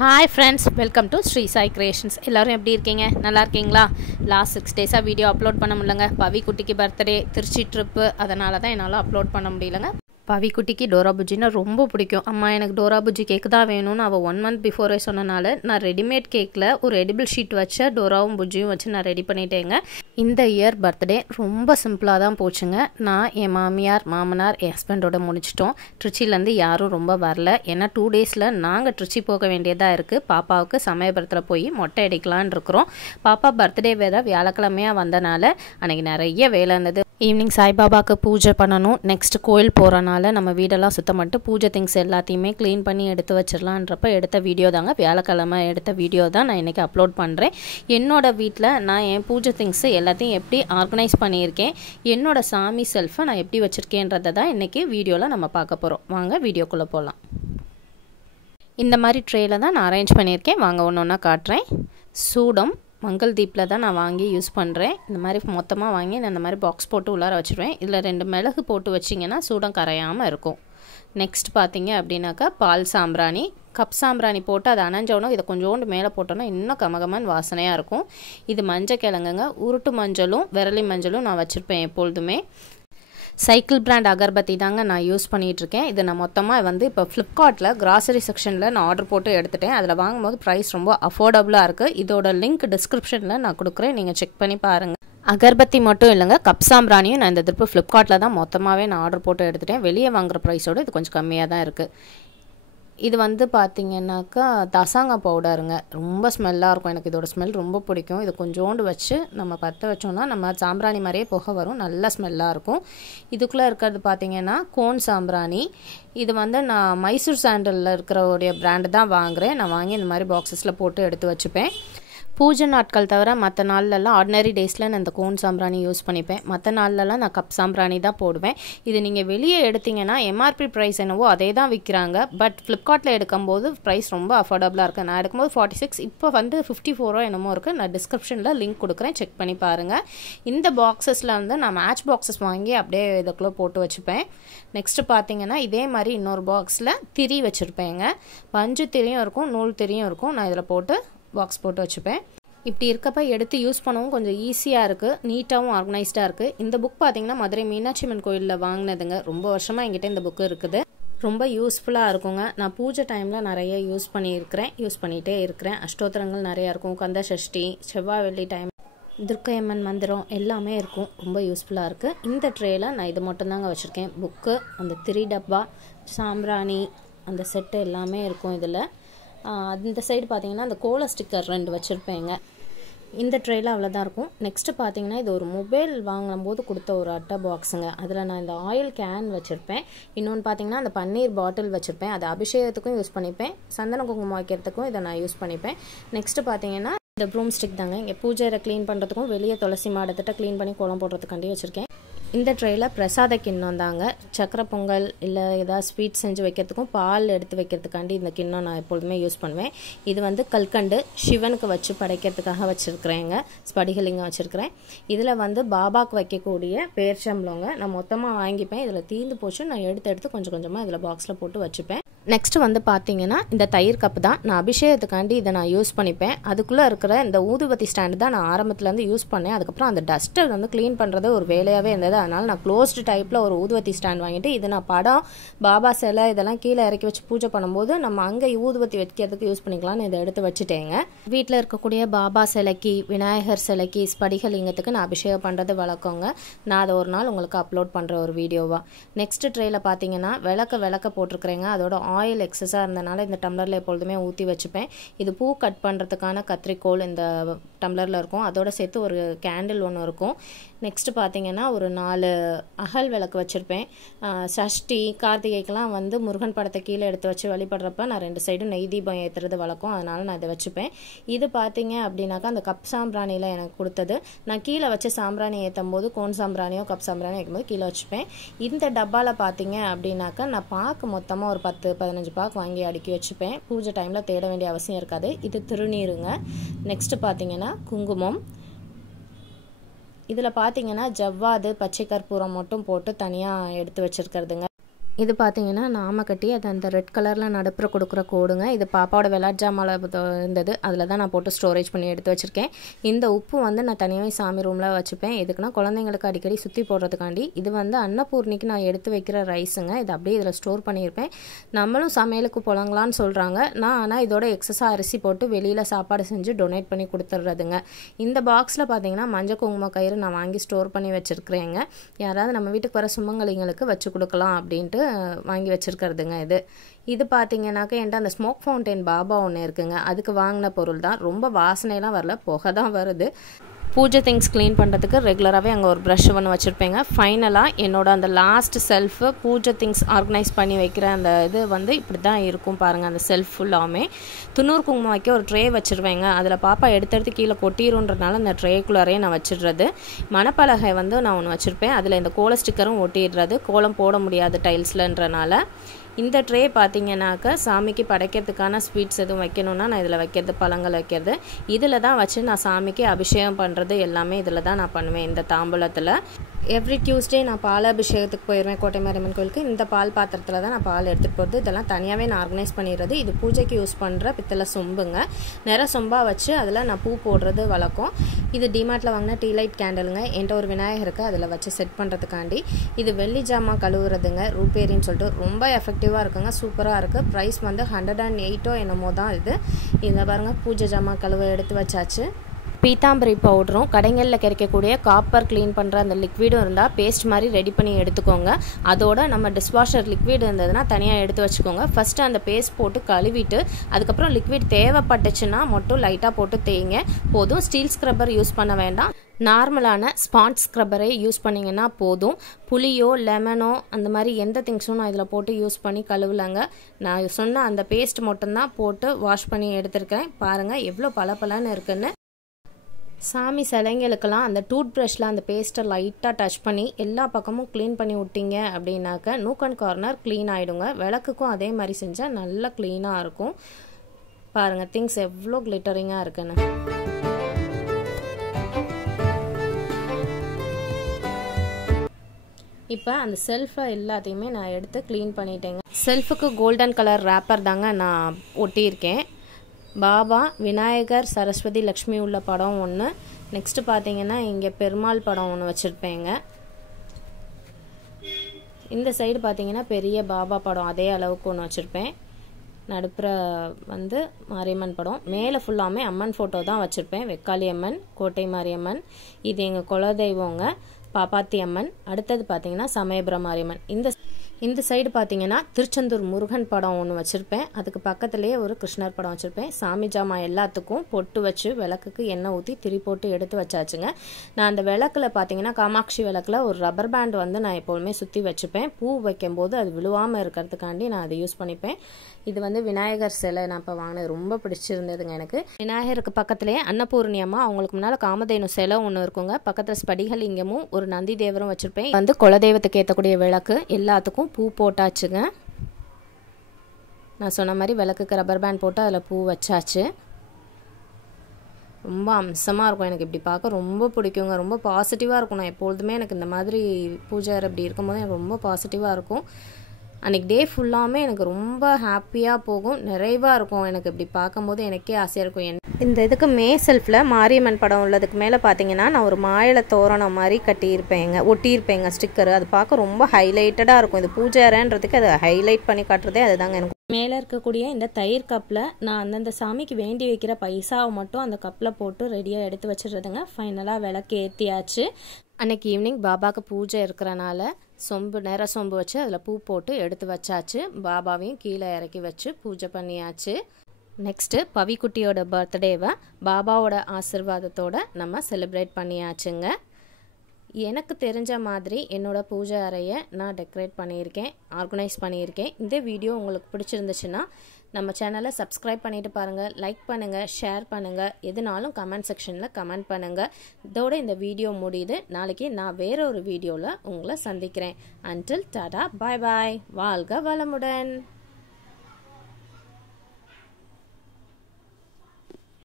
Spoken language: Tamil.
Hi friends, welcome to Sri Sai Creations. எல்லாரும் எப்படி இருக்கீங்க? நல்லா இருக்கீங்களா? லாஸ்ட் 6 டேஸா வீடியோ அப்லோட் பண்ண முடியலங்க. பவி குட்டிக்கு பர்த்டே, திருச்சி ட்ரிப், அதனால தான் என்னால் அப்லோட் பண்ண முடியலங்க. பவி குட்டிக்கு டோரா புஜ்ஜின்னா ரொம்ப பிடிக்கும். அம்மா எனக்கு டோரா புஜ்ஜி கேக் தான் வேணும்னு அவள் 1 month பிஃபோரே சொன்னனால நான் ரெடிமேட் கேக்கில் ஒரு எடிபிள் ஷீட் வச்ச டோராவும் புஜ்ஜியும் வச்சு நான் ரெடி பண்ணிட்டேங்க. இந்த இயர் பர்த்டே ரொம்ப சிம்பிளாக தான் போச்சுங்க. நான் என் மாமியார் மாமனார் என் ஹஸ்பண்டோட முடிச்சிட்டோம். திருச்சியிலேருந்து யாரும் ரொம்ப வரல. ஏன்னா 2 டேஸில் நாங்கள் திருச்சி போக வேண்டியதாக இருக்குது. பாப்பாவுக்கு சமயபுரத்தில் போய் மொட்டை அடிக்கலான் இருக்கிறோம். பாப்பா பர்த்டே வேறு வியாழக்கிழமையாக வந்தனால அன்றைக்கி நிறைய வேலை இருந்தது. ஈவினிங் சாய்பாபாவுக்கு பூஜை பண்ணணும். நெக்ஸ்ட் கோயில் போகிறனால நம்ம வீடெல்லாம் சுத்தம் பண்ணிட்டு பூஜை திங்ஸ் எல்லாத்தையுமே க்ளீன் பண்ணி எடுத்து வச்சிடலான்றப்ப எடுத்த வீடியோ தாங்க. வியாழக்கிழமை எடுத்த வீடியோ தான் நான் இன்றைக்கி அப்லோட் பண்ணுறேன். என்னோடய வீட்டில் நான் என் பூஜை திங்ஸு எல்லாத்தையும் எப்படி ஆர்கனைஸ் பண்ணியிருக்கேன், என்னோடய சாமி செல்ஃபை நான் எப்படி வச்சுருக்கேன்றதை தான் இன்றைக்கி வீடியோவில் நம்ம பார்க்க போகிறோம். வாங்க வீடியோக்குள்ளே போகலாம். இந்த மாதிரி ட்ரேயில் தான் நான் அரேஞ்ச் பண்ணியிருக்கேன். வாங்க ஒன்று ஒன்றா காட்டுறேன். சூடம் மங்கள் தீப்பில் தான் நான் வாங்கி யூஸ் பண்ணுறேன். இந்த மாதிரி மொத்தமாக வாங்கி நான் இந்த மாதிரி பாக்ஸ் போட்டு உள்ளார வச்சுருவேன். இதில் 2 மிளகு போட்டு வச்சிங்கன்னா சூடம் கரையாமல் இருக்கும். நெக்ஸ்ட் பார்த்தீங்க அப்படின்னாக்கா பால் சாம்பிராணி, கப் சாம்பிராணி போட்டு அதை அணைஞ்சோன்னா இதை கொஞ்சோண்டு மேலே போட்டோன்னா இன்னும் கமகமான வாசனையாக இருக்கும். இது மஞ்சள் கிழங்குங்க. உருட்டு மஞ்சளும் விரலி மஞ்சளும் நான் வச்சுருப்பேன் எப்பொழுதுமே. சைக்கிள் பிராண்ட் அகர்பத்தி தாங்க நான் யூஸ் பண்ணிகிட்ருக்கேன். இது நான் மொத்தமாக இப்போ ஃப்ளிப்கார்ட்டில் கிராசரி செக்ஷனில் நான் ஆர்டர் போட்டு எடுத்துட்டேன். அதில் வாங்கும்போது ப்ரைஸ் ரொம்ப அஃபோர்டபுளாக இருக்குது. இதோட லிங்க் டிஸ்கிரிப்ஷனில் நான் கொடுக்குறேன், நீங்கள் செக் பண்ணி பாருங்கள். அகர்பத்தி மட்டும் இல்லைங்க, கப் சாம்பிராணியும் நான் இந்த திருப்பு ஃப்ளிப்கார்ட்டில் தான் மொத்தமாகவே நான் ஆர்டர் போட்டு எடுத்துட்டேன். வெளியே வாங்குகிற ப்ரைஸோடு இது கொஞ்சம் கம்மியாக தான் இருக்குது. இது பார்த்திங்கன்னாக்கா தசாங்கா பவுடருங்க. ரொம்ப ஸ்மெல்லாக இருக்கும். எனக்கு இதோட ஸ்மெல் ரொம்ப பிடிக்கும். இது கொஞ்சோண்டு வச்சு நம்ம பற்ற வச்சோம்னா நம்ம சாம்பிராணி மாதிரியே புகை வரும். நல்ல ஸ்மெல்லாக இருக்கும். இதுக்குள்ளே இருக்கிறது பார்த்திங்கன்னா கோன் சாம்பிராணி. இது நான் மைசூர் சாண்டலில் இருக்கிற பிராண்டு தான் வாங்குகிறேன். நான் வாங்கி இந்த மாதிரி பாக்ஸஸில் போட்டு எடுத்து வச்சுப்பேன். பூஜை நாட்கள் தவிர மற்ற நாள்லலாம் ஆர்டினரி டேஸில் நான் இந்த கோன் சாம்பிராணி யூஸ் பண்ணிப்பேன். மற்ற நாள்லலாம் நான் கப் சாம்பிராணி தான் போடுவேன். இது நீங்கள் வெளியே எடுத்திங்கன்னா எம்ஆர்பி ப்ரைஸ் என்னவோ அதே தான் விற்கிறாங்க. பட் ஃப்ளிப்கார்ட்டில் எடுக்கும்போது ப்ரைஸ் ரொம்ப அஃபோர்டபுளாக இருக்குது. நான் எடுக்கும்போது 46, இப்போ 54 என்னமோ இருக்குது. நான் டிஸ்கிரிப்ஷனில் லிங்க் கொடுக்குறேன், செக் பண்ணி பாருங்கள். இந்த பாக்ஸஸில் நான் மேட்ச் பாக்ஸஸ் வாங்கி அப்படியே இதுக்குள்ளே போட்டு வச்சுப்பேன். நெக்ஸ்ட்டு பார்த்தீங்கன்னா இதே மாதிரி இன்னொரு பாக்ஸில் திரி வச்சுருப்பேங்க. பஞ்சு திரியும் இருக்கும், நூல் திரியும் இருக்கும். நான் இதில் போட்டு பாக்ஸ் போட்டு வச்சுப்பேன். இப்படி இருக்கப்போ எடுத்து யூஸ் பண்ணவும் கொஞ்சம் ஈஸியாக இருக்குது, நீட்டாகவும் ஆர்கனைஸ்டாக இருக்குது. இந்த புக் பார்த்திங்கன்னா மதுரை மீனாட்சி அம்மன் கோயிலில் வாங்கினதுங்க. ரொம்ப வருஷமாக என்கிட்ட இந்த புக்கு இருக்குது. ரொம்ப யூஸ்ஃபுல்லாக இருக்குங்க. நான் பூஜை டைமில் நிறைய யூஸ் பண்ணிகிட்டே இருக்கிறேன். அஷ்டோத்திரங்கள் நிறையா இருக்கும். கந்த சஷ்டி, செவ்வாய் வெள்ளி டைம், துர்க்கையம்மன் மந்திரம் எல்லாமே இருக்கும். ரொம்ப யூஸ்ஃபுல்லாக இருக்குது. இந்த ட்ரேயில் நான் இது மட்டும்தாங்க வச்சுருக்கேன். புக்கு, அந்த திரி டப்பா, சாம்பிராணி, அந்த செட்டு எல்லாமே இருக்கும் இதில். இந்த சைடு பார்த்திங்கன்னா அந்த கோல ஸ்டிக்கர் 2 வச்சுருப்பேங்க. இந்த ட்ரேயில் அவ்வளோதான் இருக்கும். நெக்ஸ்ட்டு பார்த்தீங்கன்னா இது ஒரு மொபைல் வாங்கும்போது கொடுத்த ஒரு அட்டை பாக்ஸுங்க. அதில் நான் இந்த ஆயில் கேன் வச்சுருப்பேன். இன்னொன்று பார்த்தீங்கன்னா அந்த பன்னீர் பாட்டில் வச்சுருப்பேன். அது அபிஷேகத்துக்கும் யூஸ் பண்ணிப்பேன், சந்தன குங்குமம் வைக்கிறதுக்கும் இதை நான் யூஸ் பண்ணிப்பேன். நெக்ஸ்ட்டு பார்த்தீங்கன்னா இந்த ப்ரூம் ஸ்டிக் தாங்க. இங்கே பூஜையை க்ளீன் பண்ணுறதுக்கும் வெளியே துளசி மாடத்திட்ட க்ளீன் பண்ணி கோலம் போடுறதுக்காண்டி வச்சுருக்கேன். இந்த ட்ரேயில் பிரசாத கிண்ணம் தாங்க. சக்கரை பொங்கல் இல்லை ஏதாவது ஸ்வீட் செஞ்சு வைக்கிறதுக்கும் பால் எடுத்து வைக்கிறதுக்காண்டி இந்த கிண்ணம் நான் எப்பொழுதுமே யூஸ் பண்ணுவேன். இது கல்கண்டு சிவனுக்கு வச்சு படைக்கிறதுக்காக வச்சுருக்கிறேங்க. ஸ்படிகலிங்கம் வச்சுருக்கிறேன். இதில் பாபாவுக்கு வைக்கக்கூடிய பேர்ச்சம்பளங்க நான் மொத்தமாக வாங்கிப்பேன். இதில் தீர்ந்து போச்சு. நான் எடுத்து கொஞ்சம் கொஞ்சமாக இதில் பாக்ஸில் போட்டு வச்சுப்பேன். நெக்ஸ்ட்டு பார்த்தீங்கன்னா இந்த தயிர் கப்பு தான். நான் அபிஷேகத்துக்காண்டி இதை நான் யூஸ் பண்ணிப்பேன். அதுக்குள்ளே இருக்கிற இந்த ஊதுபத்தி ஸ்டாண்டு தான் நான் ஆரம்பத்துலேருந்து யூஸ் பண்ணேன். அதுக்கப்புறம் அந்த டஸ்ட்டை க்ளீன் பண்ணுறது ஒரு வேலையாகவே இருந்தது. அதனால் நான் க்ளோஸ்டு டைப்பில் ஒரு ஊதுபத்தி ஸ்டாண்ட் வாங்கிட்டு இது நான் படம், பாபா சிலை இதெல்லாம் கீழே இறக்கி வச்சு பூஜை பண்ணும்போது நம்ம அங்கே ஊதுபத்தி வைக்கிறதுக்கு யூஸ் பண்ணிக்கலாம்னு இதை எடுத்து வச்சுட்டேங்க. வீட்டில் இருக்கக்கூடிய பாபா சிலைக்கு, விநாயகர் சிலைக்கு, ஸ்படிகலிங்கத்துக்கு நான் அபிஷேகம் பண்ணுறது வழக்கங்க. நான் அதை ஒரு நாள் உங்களுக்கு அப்லோட் பண்ணுற ஒரு வீடியோவாக. நெக்ஸ்ட் ட்ரேயில் பார்த்தீங்கன்னா விளக்க போட்டிருக்கிறேங்க. அதோட ஆயில் எக்ஸஸாக இருந்தனால இந்த டம்ளரில் எப்பொழுதுமே ஊற்றி வச்சுப்பேன். இது பூ கட் பண்ணுறதுக்கான கத்திரிக்கோல் இந்த டம்ளரில் இருக்கும். அதோட சேர்த்து ஒரு கேண்டில் ஒன்று இருக்கும். நெக்ஸ்ட்டு பார்த்தீங்கன்னா ஒரு 4 அகல் விளக்கு வச்சுருப்பேன். சஷ்டி கார்த்திகைக்கெலாம் முருகன் படத்தை கீழே எடுத்து வச்சு வழிபடுறப்ப நான் 2 சைடும் நெய் தீபம் ஏற்றுறது வழக்கம். அதனால் நான் இதை வச்சுப்பேன். இது பார்த்தீங்க அப்படின்னாக்கா அந்த கப் சாம்பிராணியில் எனக்கு கொடுத்தது. நான் கீழே வச்சு சாம்பிராணி ஏற்றும் போது கோன் சாம்பிராணியோ கப் சாம்பிராணியோ வைக்கும்போது கீழே வச்சுப்பேன். இந்த டப்பாவில் பார்த்தீங்க அப்படின்னாக்கா நான் பாக்கு மொத்தமாக ஒரு 10-15 பாக்கு வாங்கி அடுக்கி வச்சுப்பேன். பூஜை டைமில் தேட வேண்டிய அவசியம் இருக்காது. இது திருநீருங்க. நெக்ஸ்ட்டு பார்த்தீங்கன்னா குங்குமம். இதில் பார்த்தீங்கன்னா ஜவ்வாது, பச்சை கற்பூரம் மட்டும் போட்டு தனியாக எடுத்து வச்சுருக்கிறதுங்க. இது பார்த்தீங்கன்னா நாம கட்டி அது அந்த ரெட் கலரில் நடுப்புற கொடுக்குற கோடுங்க. இது பாப்பாவோட விளையாட்டு ஜாமான் இருந்தது, அதில் தான் நான் போட்டு ஸ்டோரேஜ் பண்ணி எடுத்து வச்சுருக்கேன். இந்த உப்பு வந்து நான் தனியாகவே சாமி ரூமில் வச்சுப்பேன். எதுக்குன்னா குழந்தைங்களுக்கு அடிக்கடி சுற்றி போடுறதுக்காண்டி. இது வந்து அன்னபூர்ணிக்கு நான் எடுத்து வைக்கிற ரைஸுங்க. இது அப்படியே இதில் ஸ்டோர் பண்ணியிருப்பேன். நம்மளும் சமையலுக்கு புழங்கலான்னு சொல்கிறாங்க. நான் ஆனால் இதோட எக்ஸஸாக அரிசி போட்டு வெளியில் சாப்பாடு செஞ்சு டொனேட் பண்ணி கொடுத்துட்றதுங்க. இந்த பாக்ஸில் பார்த்தீங்கன்னா மஞ்சள் குங்கும கயிறு நான் வாங்கி ஸ்டோர் பண்ணி வச்சுருக்கிறேங்க. யாராவது நம்ம வீட்டுக்கு வர சுமங்கலிங்களுக்கு வச்சு கொடுக்கலாம் அப்படின்ட்டு வாங்கி வச்சுருக்கிறதுங்க. இது பார்த்தீங்கன்னாக்கா என்கிட்ட அந்த ஸ்மோக் ஃபவுண்டைன் பாபா ஒன்று இருக்குங்க. அதுக்கு வாங்கின பொருள் தான். ரொம்ப வாசனைலாம் வரல, புகை தான் வருது. பூஜை திங்ஸ் க்ளீன் பண்ணுறதுக்கு ரெகுலராகவே அங்கே ஒரு ப்ரஷ் ஒன்று வச்சுருப்பேங்க. ஃபைனலாக என்னோட அந்த லாஸ்ட் செல்ஃபு பூஜை திங்ஸ் ஆர்கனைஸ் பண்ணி வைக்கிற அந்த இது வந்து இப்படி தான் இருக்கும் பாருங்கள். அந்த செல்ஃப் ஃபுல்லாமே துண்ணூறு குங்குமம் வைக்க ஒரு ட்ரே வச்சுருவேங்க. அதில் பாப்பா எடுத்து கீழே கொட்டிடுன்றதுனால அந்த ட்ரேக்குள்ளாரே நான் வச்சிடுறது. மணப்பலகை வந்து நான் ஒன்று வச்சுருப்பேன். அதில் இந்த கோல ஸ்டிக்கரும் ஒட்டிடுறது. கோலம் போட முடியாது டைல்ஸ்லன்றனால. இந்த ட்ரே பார்த்தீங்கன்னாக்கா சாமிக்கு படைக்கிறதுக்கான ஸ்வீட்ஸ் எதுவும் வைக்கணுன்னா நான் இதில் வைக்கிறது, பழங்கள் வைக்கிறது. இதில் தான் வச்சு நான் சாமிக்கு அபிஷேகம் பண்ணுறது எல்லாமே இதில் தான் நான் பண்ணுவேன். இந்த தாம்பூலத்தில் எவ்ரி டியூஸ்டே நான் பால் அபிஷேகத்துக்கு போயிடுவேன் கோட்டை மாரியம்மன் கோயிலுக்கு. இந்த பால் பாத்திரத்தில் தான் நான் பால் எடுத்துகிட்டு போகிறது. இதெல்லாம் தனியாகவே நான் ஆர்கனைஸ் பண்ணிடுறது. இது பூஜைக்கு யூஸ் பண்ணுற பித்தளை சொம்புங்க. நிறைய சொம்பாக வச்சு அதில் நான் பூ போடுறது வழக்கம். இது டிமார்ட்டில் வாங்கின டீ லைட் கேண்டலுங்க. என்கிட்ட ஒரு விநாயகருக்கு அதில் வச்சு செட் பண்ணுறதுக்காண்டி. இது வெள்ளி ஜாமான் கழுவுறதுங்க, ரூபேரின்னு சொல்லிட்டு ரொம்ப எஃபெக்டிவாக இருக்குங்க. சூப்பராக இருக்குது. ப்ரைஸ் வந்து 108 என்னமோ தான் இது. இதை பாருங்கள், பூஜை ஜாமான் கழுவ எடுத்து வச்சாச்சு. பீத்தாம்பரி பவுடரும் கடைகளில் கிடைக்கக்கூடிய காப்பர் க்ளீன் பண்ணுற அந்த லிக்விடும் இருந்தால் பேஸ்ட் மாதிரி ரெடி பண்ணி எடுத்துக்கோங்க. அதோட நம்ம டிஷ்வாஷர் லிக்விட் இருந்ததுன்னா தனியாக எடுத்து வச்சுக்கோங்க. ஃபஸ்ட்டு அந்த பேஸ்ட் போட்டு கழுவிட்டு அதுக்கப்புறம் லிக்விட் தேவைப்பட்டுச்சுன்னா மட்டும் லைட்டாக போட்டு தேய்ங்க போதும். ஸ்டீல் ஸ்க்ரப்பர் யூஸ் பண்ண வேண்டாம். நார்மலான ஸ்பாஞ்ச் ஸ்க்ரப்பரே யூஸ் பண்ணிங்கன்னா போதும். புளியோ லெமனோ அந்த மாதிரி எந்த திங்ஸும் நான் இதில் போட்டு யூஸ் பண்ணி கழுவலைங்க. நான் சொன்ன அந்த பேஸ்ட் மட்டும்தான் போட்டு வாஷ் பண்ணி எடுத்துருக்கேன். பாருங்கள் எவ்வளோ பளபளன்னு இருக்குன்னு. சாமி சிலைங்களுக்கெல்லாம் அந்த டூத் ப்ரஷில் அந்த பேஸ்ட்டை லைட்டாக டச் பண்ணி எல்லா பக்கமும் க்ளீன் பண்ணி விட்டிங்க அப்படின்னாக்க நூக் அண்ட் கார்னர் க்ளீன் ஆகிடுங்க. விளக்குக்கும் அதே மாதிரி செஞ்சால் நல்லா க்ளீனாக இருக்கும். பாருங்கள் திங்ஸ் எவ்வளோ கிளிட்டரிங்காக இருக்குன்னு. இப்போ அந்த செல்ஃபை எல்லாத்தையுமே நான் எடுத்து க்ளீன் பண்ணிட்டேங்க. செல்ஃபுக்கு கோல்டன் கலர் ரேப்பர் தாங்க நான் ஒட்டியிருக்கேன். பாபா, விநாயகர், சரஸ்வதி, லக்ஷ்மி உள்ள படம் ஒன்று. நெக்ஸ்ட்டு பார்த்தீங்கன்னா இங்கே பெருமாள் படம் ஒன்று வச்சுருப்பேங்க. இந்த சைடு பார்த்தீங்கன்னா பெரிய பாபா படம் அதே அளவுக்கு ஒன்று வச்சுருப்பேன். நடுப்புற வந்து மாரியம்மன் படம். மேலே ஃபுல்லாமே அம்மன் ஃபோட்டோ தான் வச்சுருப்பேன். வெக்காளி அம்மன், கோட்டை மாரியம்மன். இது எங்கள் குலதெய்வங்க பாப்பாத்தி அம்மன். அடுத்தது பார்த்தீங்கன்னா சமயபுரம் மாரியம்மன். இந்த சைடு பார்த்தீங்கன்னா திருச்செந்தூர் முருகன் படம் ஒன்று வச்சுருப்பேன். அதுக்கு பக்கத்துலேயே ஒரு கிருஷ்ணர் படம் வச்சுருப்பேன். சாமி ஜாமான் எல்லாத்துக்கும் பொட்டு வச்சு விளக்குக்கு எண்ணெய் ஊற்றி திரி போட்டு எடுத்து வச்சாச்சுங்க. நான் அந்த விளக்கில் பார்த்தீங்கன்னா காமாட்சி விளக்கில் ஒரு ரப்பர் பேண்ட் வந்து நான் எப்போதுமே சுற்றி வச்சுப்பேன். பூ வைக்கும்போது அது விழுவாமல் இருக்கிறதுக்காண்டி நான் அதை யூஸ் பண்ணிப்பேன். இது வந்து விநாயகர் சிலை நான் இப்போ வாங்கினது, ரொம்ப பிடிச்சிருந்ததுங்க எனக்கு. விநாயகருக்கு பக்கத்துலேயே அன்னபூர்ணி அம்மா, அவங்களுக்கு முன்னால் காமதேனு சிலை ஒன்று இருக்குங்க. பக்கத்தில் ஸ்படிகலிங்கமும் ஒரு நந்தி தேவரும் வச்சுருப்பேன். வந்து குலதெய்வத்துக்கு ஏற்றக்கூடிய விளக்கு எல்லாத்துக்கும் பூ போட்டாச்சுங்க. நான் சொன்ன மாதிரி விளக்குக்கு ரப்பர் பேண்ட் போட்டு அதில் பூ வச்சாச்சு. ரொம்ப அம்சமாக இருக்கும். எனக்கு இப்படி பார்க்க ரொம்ப பிடிக்குங்க. ரொம்ப பாசிட்டிவாக இருக்கும். நான் எப்பொழுதுமே எனக்கு இந்த மாதிரி பூஜை அப்படி இருக்கும்போது எனக்கு ரொம்ப பாசிட்டிவாக இருக்கும். அன்றைக்கி டே ஃபுல்லாமே எனக்கு ரொம்ப ஹாப்பியாக போகும், நிறைவாக இருக்கும். எனக்கு இப்படி பார்க்கும்போது எனக்கே ஆசையாக இருக்கும். இந்த இதுக்கு மே செல்ஃபில் மாரியம்மன் படம் உள்ளதுக்கு மேலே பார்த்தீங்கன்னா நான் ஒரு மாயில தோரணம் மாதிரி ஒட்டியிருப்பேங்க ஸ்டிக்கரு. அது பார்க்க ரொம்ப ஹைலைட்டடாக இருக்கும். இது பூஜை அறைன்றதுக்கு அதை ஹைலைட் பண்ணி காட்டுறதே அதுதாங்க. எனக்கு மேலே இருக்கக்கூடிய இந்த தயிர் கப்பில் நான் அந்தந்த சாமிக்கு வேண்டி வைக்கிற பைசாவை மட்டும் அந்த கப்பில் போட்டு ரெடியாக எடுத்து வச்சிடுறதுங்க. ஃபைனலாக விளக்கு ஏற்றியாச்சு. அன்றைக்கி ஈவினிங் பாபாவுக்கு பூஜை இருக்கிறனால நேர சொம்பு வச்சு அதில் பூ போட்டு எடுத்து வச்சாச்சு. பாபாவையும் கீழே இறக்கி வச்சு பூஜை பண்ணியாச்சு. நெக்ஸ்ட்டு பவிக்குட்டியோட பர்த்டேவை பாபாவோட ஆசீர்வாதத்தோடு நம்ம செலிப்ரேட் பண்ணியாச்சுங்க. எனக்கு தெரிஞ்ச மாதிரி என்னோடய பூஜை அறையை நான் டெக்கரேட் பண்ணியிருக்கேன், ஆர்கனைஸ் பண்ணியிருக்கேன். இந்த வீடியோ உங்களுக்கு பிடிச்சிருந்துச்சுன்னா நம்ம சேனலை சப்ஸ்கிரைப் பண்ணிவிட்டு பாருங்கள், லைக் பண்ணுங்கள், ஷேர் பண்ணுங்கள். எதுனாலும் கமெண்ட் செக்ஷனில் கமெண்ட் பண்ணுங்கள். இதோட இந்த வீடியோ முடியுது. நாளைக்கு நான் வேற ஒரு வீடியோவில் உங்களை சந்திக்கிறேன். அன்டில் டாடா, பாய் பாய். வாழ்க வளமுடன்.